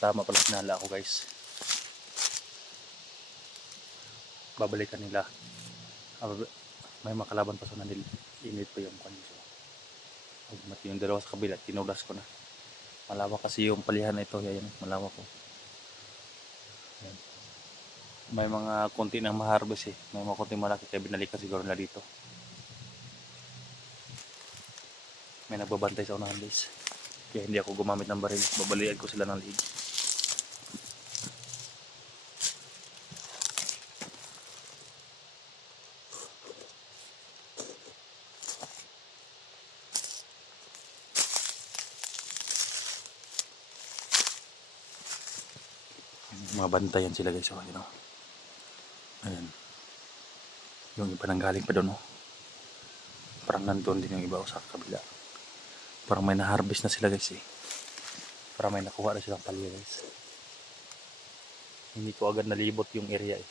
Tama pala hinala ako guys. Babalikan nila. May makalaban pa sa nanil. Init pa yung kanso. Mati yung dalawa sa kabila, tinulas ko na. Malawak kasi yung palihan na ito. Yan, malawak ko. Yan. May mga konti nang maharbis eh. May mga konti malaki kaya binalikan siguro na dito. May nagbabantay sa unahan guys. Kaya hindi ako gumamit ng baril. Babalian ko sila ng liig. Mga bantayan sila guys. Oh, you know. Ayan. Yung iba nang galing pa doon. Oh. Parang nandun din yung iba sa kabila. Parang may na-harvest na sila guys eh. Parang may nakuha na silang palya guys. Hindi ko agad nalibot yung area eh.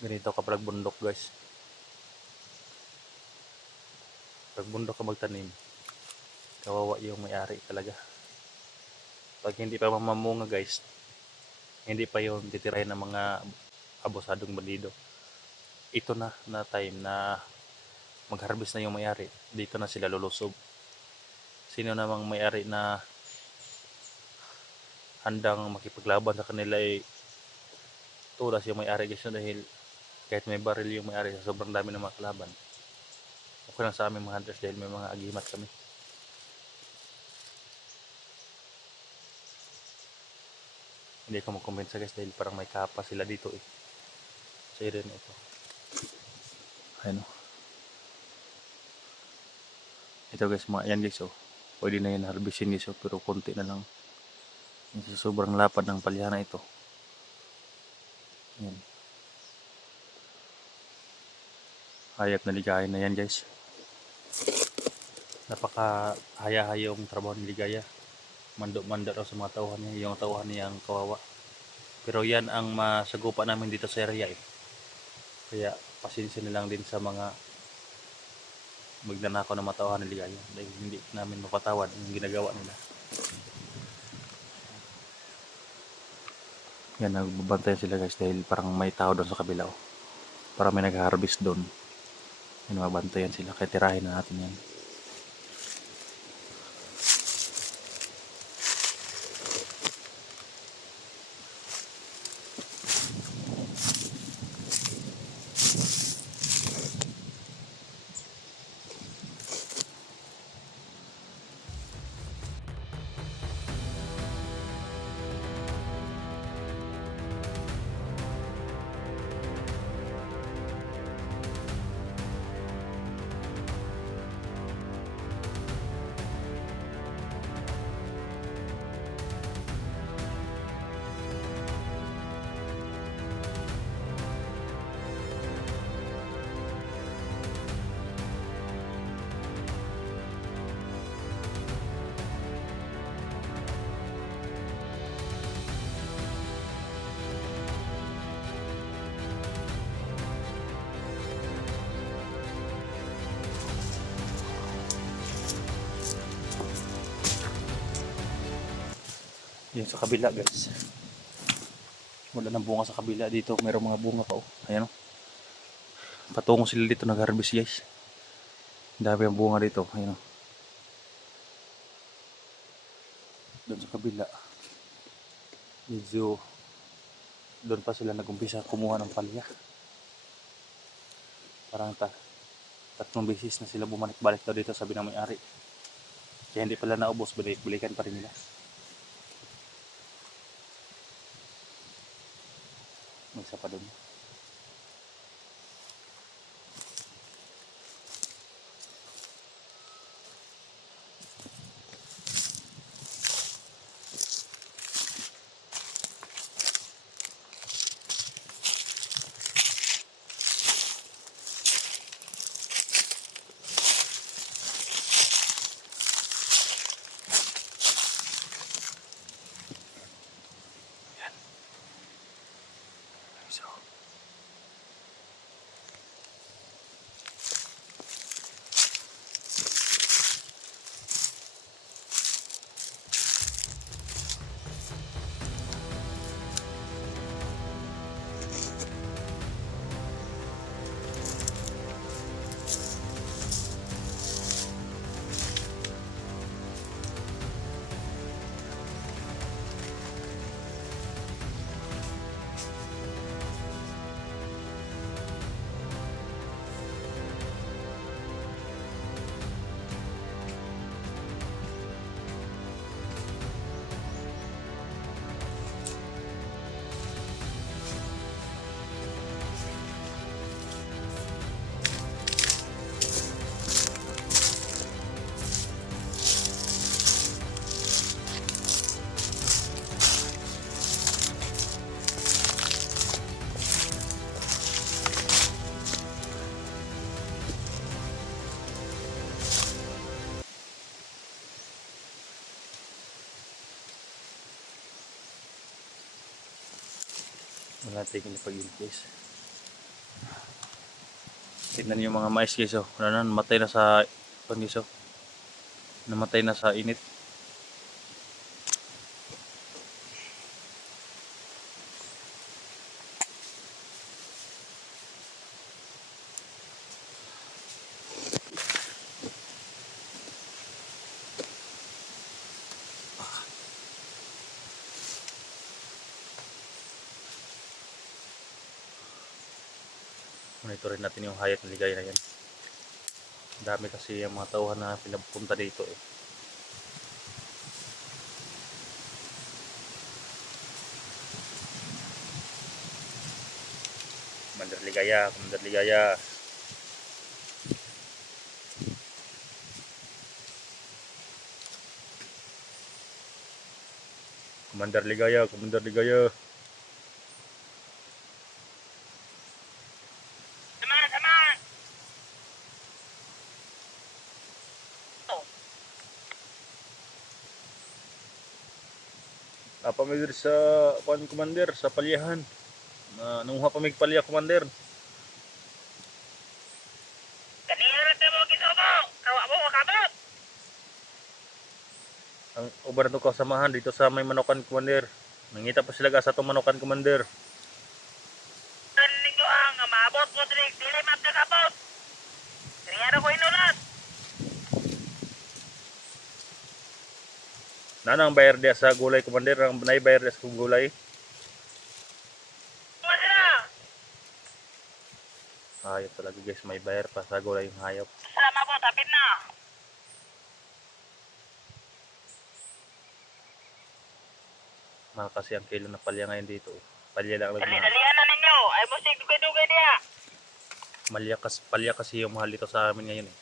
Ganito kapag bundok guys. Pag bundok ka magtanim, kawawa yung may-ari talaga. Pag hindi pa mamamunga guys, hindi pa yung titirahin ng mga abusadong bandido. Ito na time na mag-harvest na yung may-ari. Dito na sila lulusob. Sino namang may-ari na handang makipaglaban sa kanila ay tulas yung may-ari guys, dahil kahit may baril yung may-ari sa sobrang dami ng mga kalaban. Okay lang sa aming mga hunters dahil may mga agimat kami. Hindi ko makumbinsa guys dahil parang may kapa sila dito eh. Sa area na ito. Ayun o. Ito guys, mga yan guys oh. Pwede na yan harvestin guys oh, pero konti na lang. Sa sobrang lapad ng palyahan na ito. Yan. Hayop na ligayan na yan guys. Napaka haya-haya yung trabaho ni Ligaya. Mando-mando raw sa mga tauhan niya, yung tauhan niya ang kawawa. Pero yan ang masagupa namin dito sa area eh. Kaya pasensya na lang din sa mga magnanakaw na mga tauhan ni Ligaya dahil hindi namin mapatawad yung ginagawa nila. Yan, nagbabantay sila guys dahil parang may tao doon sa kabila oh. Parang may nag-harvest doon. Yan, mabantayan sila kaya tirahin na natin yan. Yan sa kabila guys. Wala nang bunga sa kabila dito. Mayroong mga bunga pa oh. Ayan oh. Patungo sila dito nag-harvest guys. Dami ang bunga dito. Ayan oh. Doon sa kabila. Medyo doon pa sila nag-umpisa kumuha ng palya. Parang tatlong beses na sila bumalik-balik daw dito, sabi ng may-ari. Kaya hindi pala naubos, balik-balikan pa rin nila. May isa pa doon. So, Wala tayong pag-init guys. Tignan niyo yung mga mais guys, oh. Wala na, namatay na sa guys, oh. Namatay na sa init. Monitorin natin yung hayat na ligaya na yan. Dami kasi yung mga tauhan na pinapunta dito eh. Commander Ligaya, Commander Ligaya. Commander Ligaya, Commander Ligaya. Apa may diri sa kuan commander sa palyahan. Nanguha pa mig palya commander. Kanina ra mo gisubo. Kawa mo makabot. Ang uban to kasamahan dito sa may Manokan commander. Nangita pa sila sa tong Manokan commander. Ninyo ang maabot mo dili map na kabot. Kaya ra ko inulat. Nanang bayar dia sa gulay commander, ang nay bayar dia sa gulay. Hayop talaga guys, may bayar pa sa gulay yung hayop. Sama po tapit na. Mahal kasi ang kilo na palya ngayon dito. Palya lang lang. Dali-dalian na ninyo. Ay mo sig dugay-dugay diha. Palya kasi yung mahal dito sa amin ngayon eh.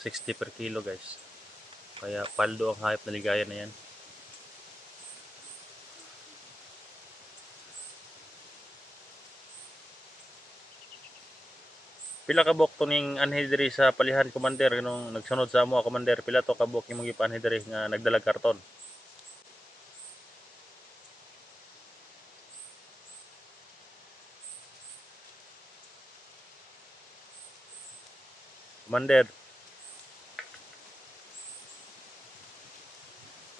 60 per kilo guys. Kaya paldo ang hayop na ligaya na yan. Pila ka bok tuning anhi diri sa palihan commander nung nagsunod sa amo commander, pila to ka bok imong gipanhi diri nga nagdalag karton? Commander.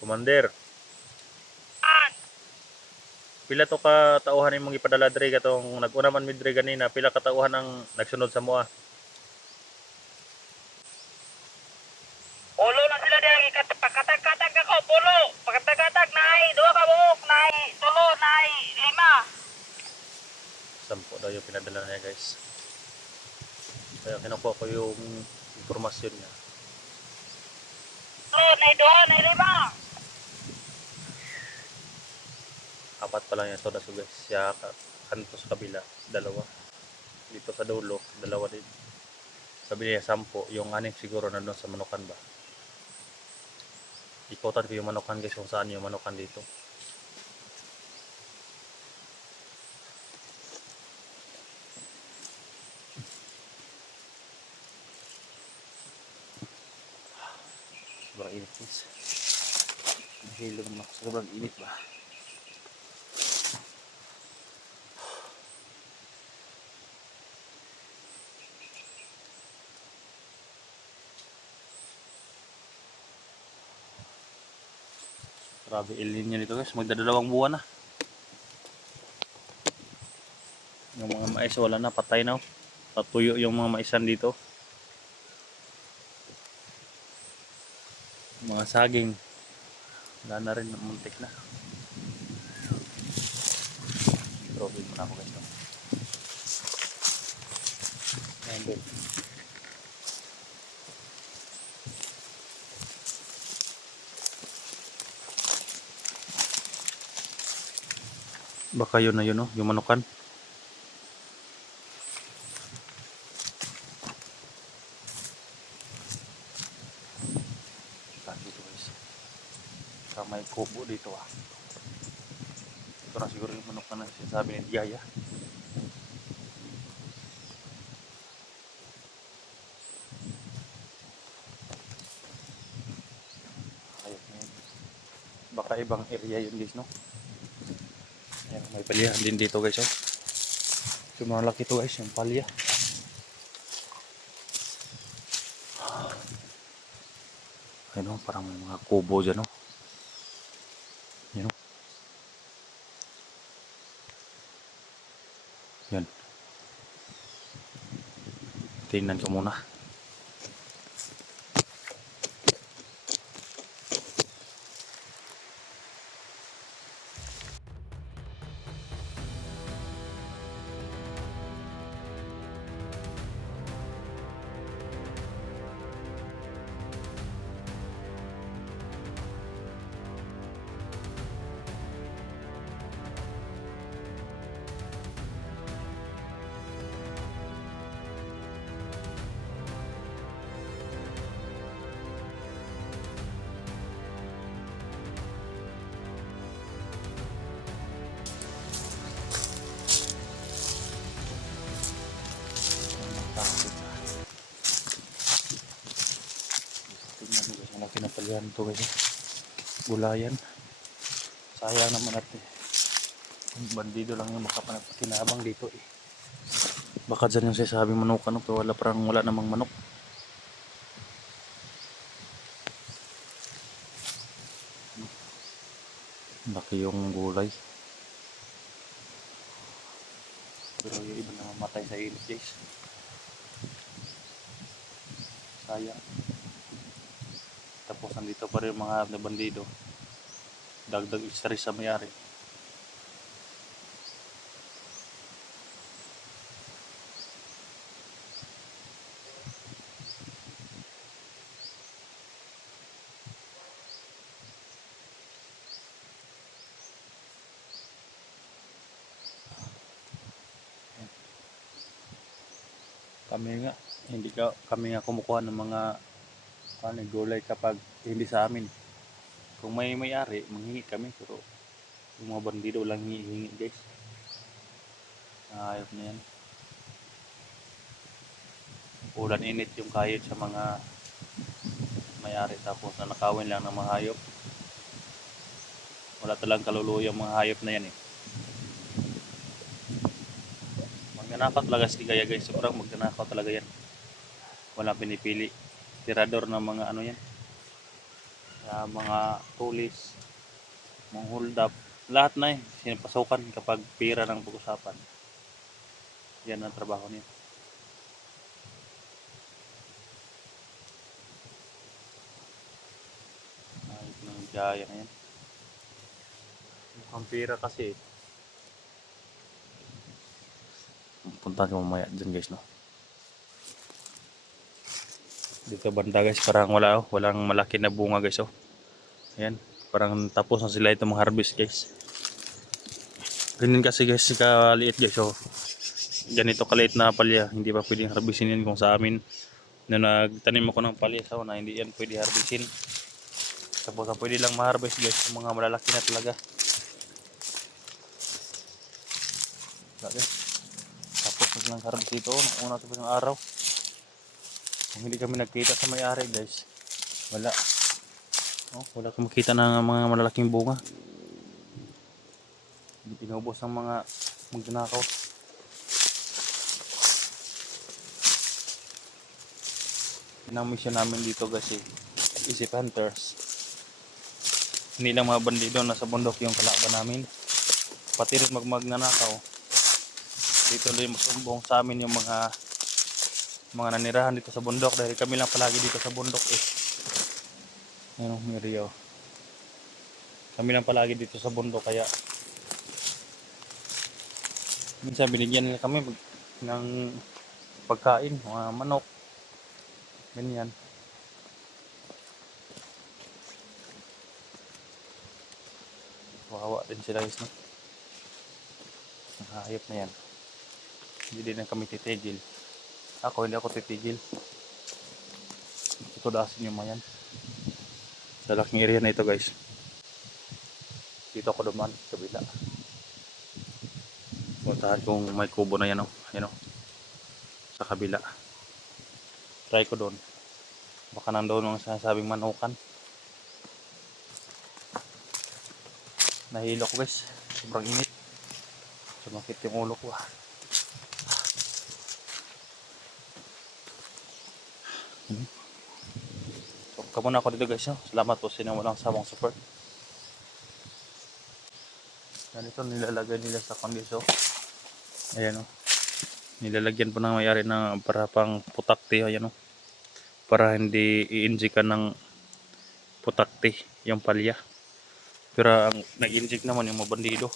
Commander. Pila to ka tauhan imong gipadala diri katong nag-una man mi diri ganina, pila ka tauhan ang nagsunod sa moa? Ulo na sila diha pakatag-katag ako pulo. Pakatag-katag naay duha ka buok naay tulo naay lima. 10 daw yung pinadala niya guys. Kaya kinukuha ko yung impormasyon niya. Tulo naay duha naay lima. Apat pa lang yan soda so guys. Siya kanto sa kabila, dalawa. Dito sa dulo, dalawa din. Sabi niya 10, yung 6 siguro nandun sa Manokan ba. Ikotan ko yung Manokan guys kung saan yung Manokan dito. Sobrang init guys. Nahilo naman ako sa sobrang init ba. Grabe El Nino nito guys, magdadalawang buwan na. Yung mga mais wala na, patay na. Patuyo yung mga maisan dito. Mga saging wala na rin, muntik na. Dropping muna ako guys. Ayan doon. Baka yun na yun, oh, yung Manokan. Dito guys. Sa may kubo dito ah. Ito na siguro yung Manokan na sinasabi ni Yaya. Ayun na yun. Baka ibang area yun guys, no? Ayan, may palihan din dito guys, oh. So malaki to guys, yung palya. Ayun o, parang may mga kubo dyan o. Yan o. Yan. Tingnan ko muna. Tingnan mo guys, ang laki ng palyahan to guys. Gulayan. Sayang naman natin. Yung bandido lang yung makapakinabang dito eh. Baka dyan yung sasabing manok ano, pero wala namang manok. Laki yung gulay. Pero yung iba namamatay sa init guys. Sayang. Tapos nandito pa rin yung mga bandido. Dagdag stress sa may-ari. Kami nga kumukuha ng mga gulay kapag hindi sa amin. Kung may-ari, manghingi kami, pero yung mga bandido lang hingi guys. Ayop na yan. Ulan init yung kayod sa mga may-ari, tapos nanakawin lang ng mga hayop. Wala talang kaluluwa yung mga hayop na yan eh. Magnanakaw talaga si Gaya guys, sobrang magnanakaw talaga yan. Walang pinipili. Tirador ng mga ano yan. Mga tulis, mga hold up, lahat na eh. Sinapasukan kapag pira ng pag-usapan. Yan ang trabaho niya. Ayos ng Gaya na yan. Mukhang pira kasi. Punta ko mamaya dyan guys no. Dito banda guys, parang walang malaki na bunga guys oh. Ayan, parang tapos na sila itong mga harvest guys. Ganyan kasi guys, kaliit guys oh. Ganito kaliit na palya, hindi pa pwedeng harvestin yan kung sa amin. Na nagtanim ako ng palya sa una, hindi yan pwede harvestin. Tapos ang pwede lang ma-harvest guys, yung mga malalaki na talaga. Okay. Tapos nang harvest dito, una sa isang araw. Kung hindi kami nagkita sa may-ari guys, wala. Oh, wala kang makita ng mga malalaking bunga. Inubos ang mga magnanakaw. Pinamisyon namin dito kasi Easy Hunters. Hindi lang mga bandido, nasa bundok yung kalaban namin. Pati rin magnanakaw. Dito rin masumbong sa amin yung mga nanirahan dito sa bundok dahil kami lang palagi dito sa bundok eh. Ano, may Rio. Kami lang palagi dito sa bundok kaya minsan binigyan nila kami ng pagkain, mga manok. Ganyan. Wawa din sila guys no. Ang hayop na yan. Hindi din na kami titigil. Hindi ako titigil. Tutudasin yung mga yan. Sa laking area na ito guys. Dito ako duman, kabila. Puntahan kung may kubo na yan o. Yan o. Sa kabila. Try ko doon. Baka nandoon ang sinasabing manukan. Nahilo ko guys. Sobrang init. Sumakit yung ulo ko ah. So, kamuna ako dito guys. No? Salamat po sa inyo walang sawang support. Ganito nilalagay nila sa kondisyo. Ayan o. Nilalagyan po ng may-ari na para pang putakti. Ayan o. Para hindi i-injikan ng putakti yung palya. Pero ang nag-injik naman yung mga bandido.